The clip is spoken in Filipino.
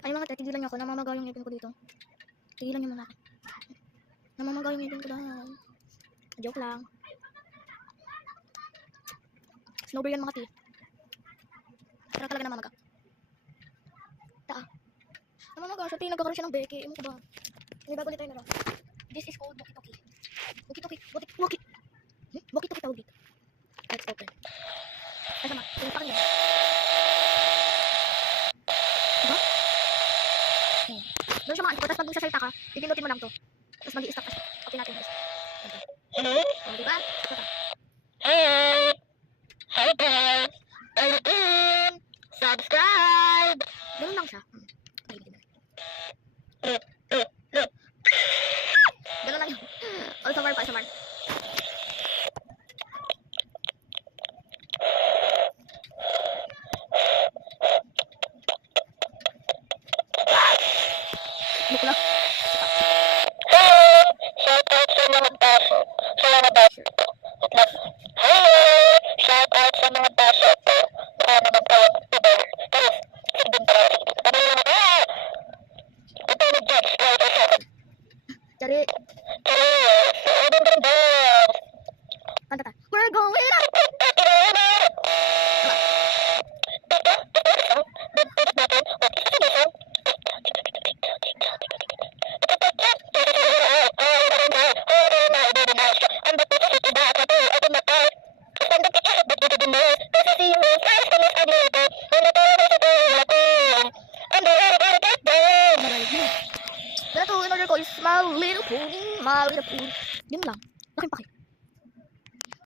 Ay mga te, tigilan niyo ako. Namamaga yung ngipin ko dito. Tigilan niyo muna ako. Namamaga yung ngipin ko dahil. Joke lang. Snowbird yan mga te. Pero talaga namamaga. Namamaga siya. Te, nagkakaroon siya ng beke. Ewan ko ba? May bago ulit tayo na ba? This is called Boki-Toki. Boki-Toki. Boki-Toki tawag dito. Let's open. Ay, sama. Tingin pa kayo. Diba? Doon siya mga antik ko. Tapos pag magsasalita ka, pipindutin mo lang to. Tapos mag-i-stop ka. Okay natin guys. O, diba? Ito ka. Hi guys! Subscribe! Ganun lang siya. Ganun lang yun. O, samar pa, samar. Bukla. Shout out sa mga baso. Sa mga baso. Shout out sa mga baso. Baka naman tawag iba. Tapos, sigdin pa rin. Sabi naman, ito nag-judge. Shout out sa akin. Dari. Sa ating ganda. Kanta ta. We're going up. Pero to, in order ko is my little pony, my little pony. Yun lang.